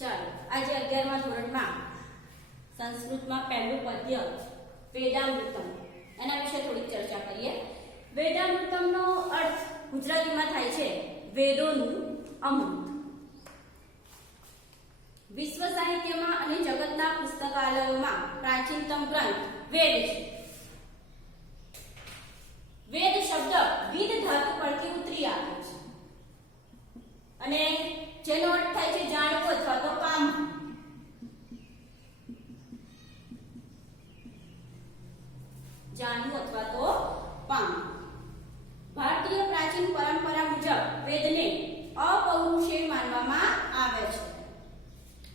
ચાલો આજે 11મા ધોરણમાં સંસ્કૃતમાં પહેલું પદ્ય વેદામૃતમ એના વિશે થોડી ચર્ચા કરીએ. વેદામૃતમનો અર્થ ગુજરાતીમાં થાય છે વેદોનું અમૃત. વિશ્વ સાહિત્યમાં અને જગતના પુસ્તકાલયોમાં પ્રાચીનતમ ગ્રંથ વેદ છે. વેદ શબ્દ વિદ ધાતુ પરથી ઉતરી આવ્યો છે અને જેનો અર્થ થાય છે જાણવું અથવા તો પામવું. જાણવું અથવા તો પામવું. ભારતીય પ્રાચીન પરંપરા મુજબ વેદને અપૌરુષેય માનવામાં આવે છે.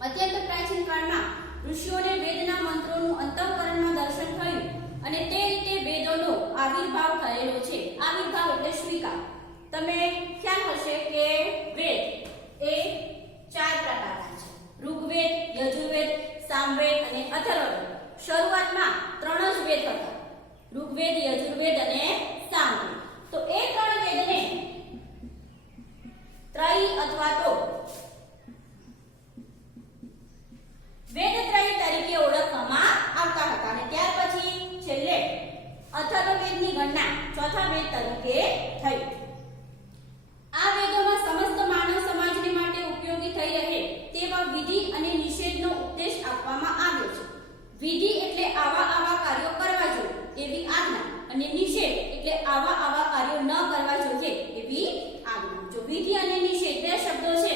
અત્યંત પ્રાચીન કાળમાં ઋષિઓને વેદના મંત્રોનું અંતઃકરણમાં દર્શન થયું અને તે રીતે વેદોનો આવિર્ભાવ થયેલો છે. આવિર્ભાવ એટલે સ્વીકાર. તમે ખ્યાલ હશે કે વેદ એ 4 પ્રકારના છે: ઋગ્વેદ, યજુર્વેદ, સામવેદ અને અથર્વવેદ. શરૂઆતમાં 3 જ વેદ હતા: ઋગ્વેદ, યજુર્વેદ અને સામવેદ. તો એ 3 વેદને ત્રયી અથવા તો વેદત્રય તરીકે ઓળખવામાં આવતા હતા અને ત્યાર પછી છેલ્લે અથર્વવેદની ગણના ચોથા વેદ તરીકે થઈ. આ વેદોમાં સમસ્ત માનવ સમાજને માટે ઉપયોગી થઈ રહે તેવા વિધિ અને નિષેધનો ઉપદેશ આપવામાં આવ્યો છે. વિધિ એટલે આવા કાર્યો કરવા જોઈએ એવી આજ્ઞા અને નિષેધ એટલે આવા કાર્યો ન કરવા જોઈએ એવી આજ્ઞા. જો વિધિ અને નિષેધ બે શબ્દો છે.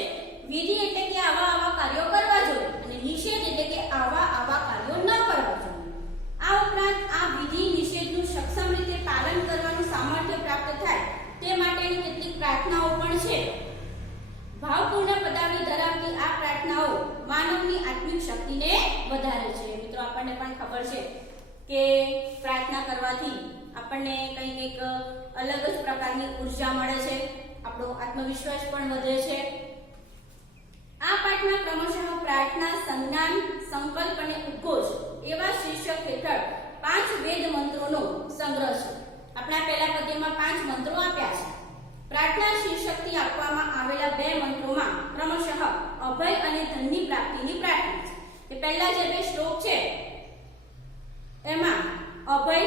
વિધિ એટલે કે આવા કાર્યો કરવા જોઈએ અને નિષેધ એટલે કે આવા કાર્યો ન કરવા જોઈએ. આ ઉપરાંત આ વિધિ નિષેધનું સક્ષમ રીતે પાલન કરવાનું સામર્થ્ય પ્રાપ્ત થાય તે માટેની કેટલીક પ્રાર્થનાઓ પણ છે. ભાવપૂર્ણ પદાવલી ધરાવતી આ પ્રાર્થનાઓ માનવની આત્મિક શક્તિને વધારે છે. મિત્રો, આપણને પણ ખબર છે કે પ્રાર્થના કરવાથી આપણને કંઈક અલગ જ પ્રકારની ઉર્જા મળે છે. આપણો આત્મવિશ્વાસ પણ વધે છે. આ પાઠમાં ક્રમશઃ પ્રાર્થના, સંજ્ઞાન, સંકલ્પ અને ઉદ્ઘોષ એવા શીર્ષક હેઠળ 5 વેદ મંત્રોનો સંગ્રહ છે. આપણા પહેલા પદ્યમાં 5 મંત્રો આપ્યા છે. પ્રાર્થના શીર્ષકથી આપવામાં આવેલા 2 મંત્રોમાં ક્રમશઃ અભય અને ધનની પ્રાપ્તિની પ્રાર્થના છે. એ પહેલા જે 2 શ્લોક છે એમાં અભય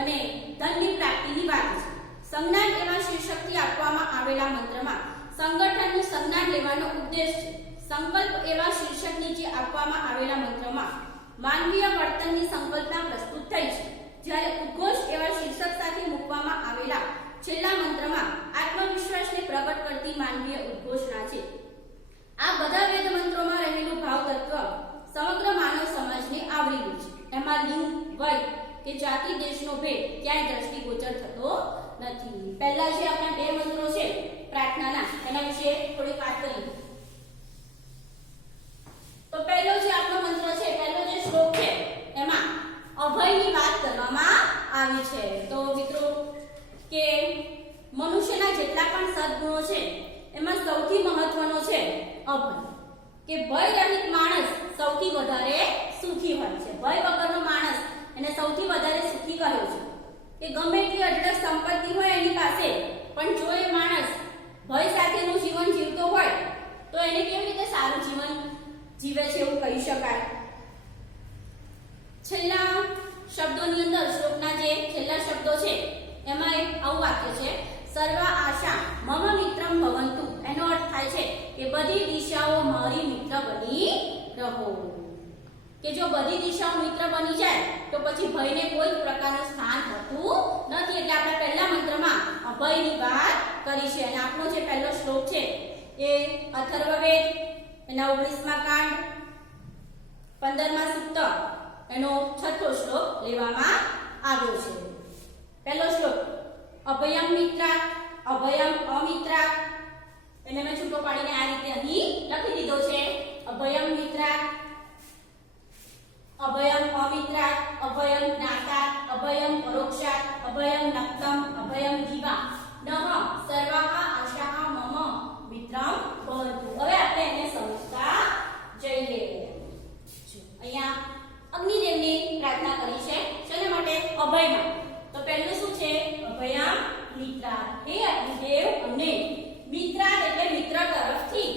અને ધનની પ્રાપ્તિની વાત છે. સંજ્ઞાન એવા શીર્ષકથી આપવામાં આવેલા મંત્રમાં સંગઠનનું સંજ્ઞાન લેવાનો ઉદ્દેશ છે. સંકલ્પ એવા શીર્ષક નીચે આપવામાં આવેલા મંત્રમાં માનવીય વર્તનની સંકલ્પના પ્રસ્તુત થઈ છે. જ્યારે ઉદ્ઘોષ એવા શીર્ષક સાથે મૂકવામાં આવેલા છેલ્લા મંત્રમાં આત્મવિશ્વાસને પ્રગટ કરતી માનવીય ઉદ્ઘોષણા છે. આ બધા વેદ મંત્રોમાં રહેલું ભાવ તત્વ સમગ્ર માનવ સમાજને આવરેલું છે. એમાં લિંગ, વય કે જાતિ, દેશનો ભેદ ક્યાંય દ્રષ્ટિગોચર થતો નથી. પહેલા જે આપણા 2 મંત્રો છે પ્રાર્થનાના, એના વિશે થોડી વાત કરીએ. તો પહેલો જે આપણો મંત્ર છે, પહેલો જે શ્લોક છે એમાં અભયની વાત કરવામાં આવી છે. તો મિત્રો, કે મનુષ્યના જેટલા પણ સદગુણો છે એમાં સૌથી મહત્વનો છે અભય. કે ભય રહિત માણસ સૌથી વધારે સુખી હોય છે. ભય વગરનો માણસ એને સૌથી વધારે સુખી કહ્યો છે. કે ગમે એટલી અઢળક સંપત્તિ હોય એની પાસે, પણ જો એ માણસ ભય સાથેનું જીવન જીવતો હોય તો એને કેવી રીતે સારું જીવન જીવે છે એવું કહી શકાય. છેલ્લા શબ્દોની અંદર, શ્લોકના જે છેલ્લા શબ્દો છે એમાં એક આવું વાક્ય છે: સર્વ આશા મમ મિત્રમ ભવંતુ. એનો અર્થ થાય છે કે બધી દિશાઓ મારી મિત્ર બની રહો. કે જો બધી દિશાઓ મિત્ર બની જાય તો પછી ભયને કોઈ પ્રકારનું સ્થાન હોતું નથી. એટલે આપણે પહેલા મંત્રમાં અભયની વાત કરી છે. અને આપણો જે પહેલો શ્લોક છે એ અથર્વવેદ એના 19મા કાંડ 15મા સૂક્ત એનો 6થો શ્લોક લેવામાં આવ્યો છે. પહેલો શ્લોક અભયમ મિત્રા, અભયમ અમિત્રા. એને મેં છૂટો પાડીને આ રીતે અહીં લખી દીધો છે: અભયમ મિત્રા, અભયમ અમિત્રા, અભયમ જ્ઞાતા, અભયમ પરોક્ષાત, અભયમ નક્તમ, અભયમ દીવા નઃ સર્વાહ આશાહ મમ મિત્રમ ભવંતુ. હવે આપણે એને સમજતા જઈએ. અહીંયા અગ્નિદેવની પ્રાર્થના કરી છે. શેના માટે? અભયમાં. તો પહેલું શું છે? અભયમ મિત્રા. હે અગ્નિદેવ, અમને મિત્રા એટલે મિત્ર તરફથી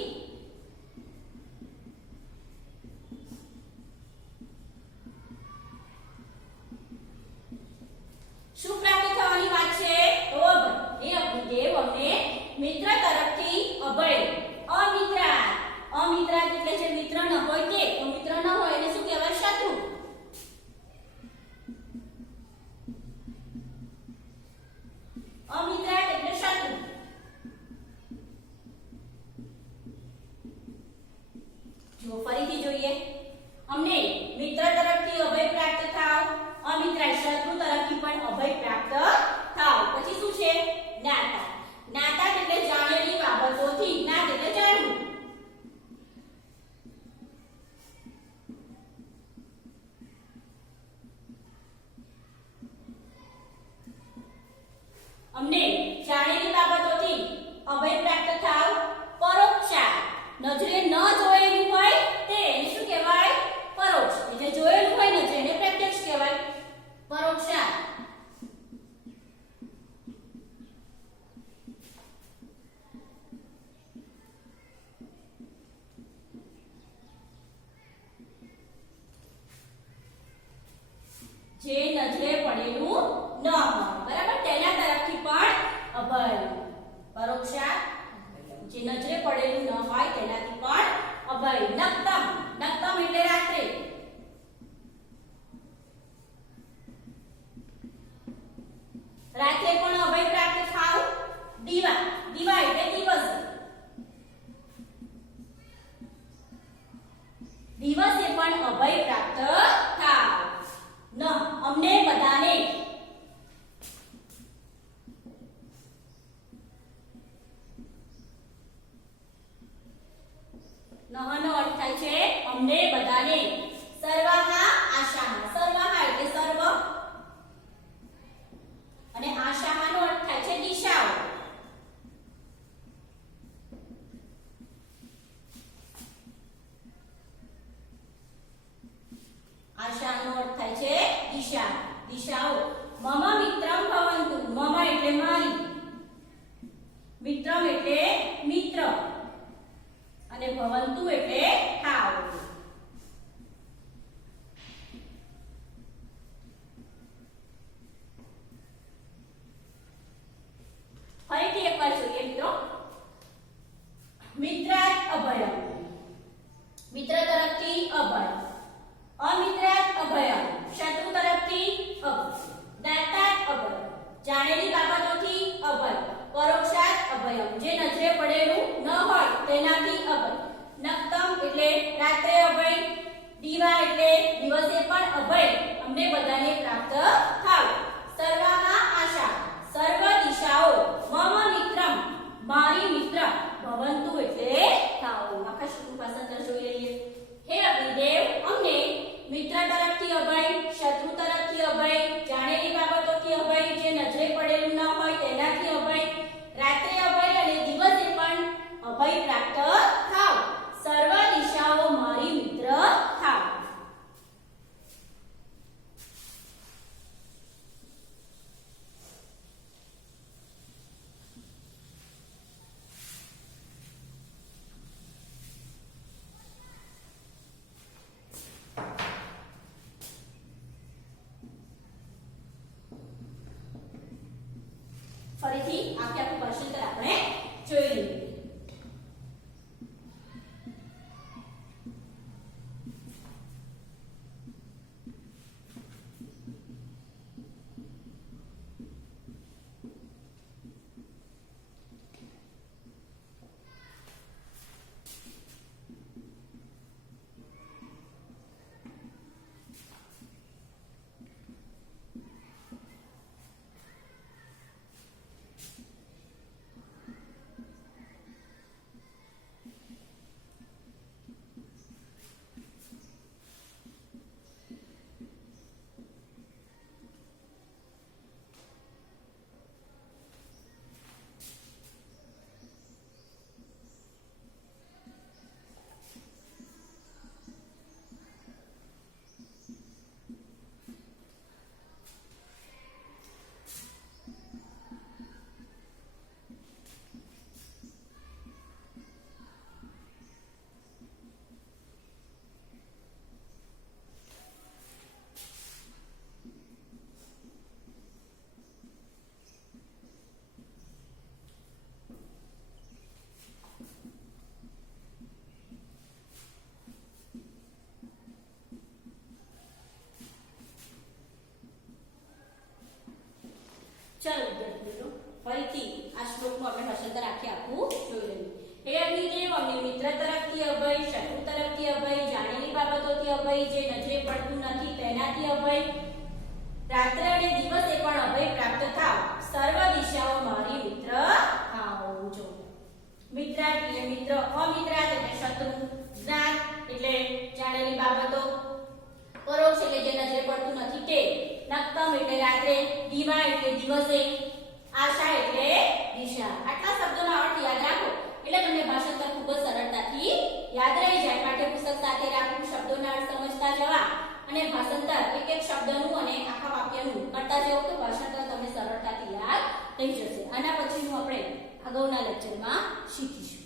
અમને જાણેલી બાબતોથી અભય પ્રાપ્ત થાવ પરોક્ષા નજરે ન જોયેલું હોય તે શું કહેવાય પરોક્ષ એટલે જોયેલું હોય નજરે એને પ્રત્યક્ષ કહેવાય પરોક્ષા જે નજરે પડેલું ન હોય બરાબર તેના તરફથી પણ અભય પરોક્ષા જે નજરે પડેલું ન હોય તેનાથી પણ અભય નક્તમ નક્તમ એટલે રાત્રે રાત્રે પણ અભય પ્રાપ્ત થાવ દીવા દીવા એટલે દિવસ દિવસે પણ અભય પ્રાપ્ત થાવ ન અમને બધાને નહનો અર્થ થાય છે અમને બધાને સર્વાહા આશાહા સર્વાહા એટલે સર્વ અને આશાહાનો અર્થ થાય છે દિશાઓ આશાનો અર્થ થાય છે દિશા દિશાઓ મમ મિત્રમ ભવંતુ મમ એટલે મારી મિત્રમ એટલે મિત્ર અને ભવંતુ એટલે થાવ ફરીથી એકવાર જોઈએ મિત્રો મિત્રાત અભય મિત્ર તરફથી અભય અમિત્રાત અભય શત્રુ તરફથી અભય દાતાત અભય જાણેલી બાબતોથી અભય પરોક્ષાત અભય જે નજરે પડેલું ન હોય તેનાથી અભય નક્તમ એટલે રાત્રે અભય દીવા એટલે દિવસે પણ અભય અમને બધાને પ્રાપ્ત થાવ સર્વાહા આશા સર્વ દિશાઓ મમ મિત્રમ મારી મિત્ર ભવંતુ એટલે થાવ આખા શ્લોક ભાષાંતર જોઈ લઈએ હે અગ્નિદેવ અમને મિત્ર તરફથી અભય શત્રુ તરફથી અભય જાણેલી બાબતોથી અભય જે નજરે પડેલું ન હોય તેનાથી અભય રાત્રે અભય અને દિવસે પણ અભય પ્રાપ્ત થાવ સર્વ દિશાઓ મારી મિત્ર થાવ ફરીથી આખે આખું ભાષાંતર આપણે જોઈ લઈએ ચાલો વિદ્યાર્થીઓ ફરીથી આ શ્લોકનું આપણે ભાષાંતર આખે આખું જોઈ લઈએ હે અગ્નિદેવ અમને મિત્ર તરફથી અભય શત્રુ તરફથી અભય જાણેલી બાબતોથી અભય જે નજરે પડતું નથી તેનાથી અભય રાત્રે અને દિવસે પણ અભય પ્રાપ્ત થાવ સર્વ દિશાઓ મારી મિત્ર થાવ જો મિત્રાત એટલે મિત્ર અમિત્રાત એટલે શત્રુ જ્ઞાત એટલે જાણેલી બાબતો પરોક્ષ એટલે જે નજરે પડતું નથી તે નક્તમ એટલે રાત્રે દીવા એટલે દિવસે આશા અને ભાષાંતર એક એક શબ્દનું અને આખા વાક્યનું કરતા જાઓ તો ભાષાંતર તમને સરળતાથી યાદ થઈ જશે. આના પછીનું આપણે અગાઉના લેક્ચરમાં શીખીશું.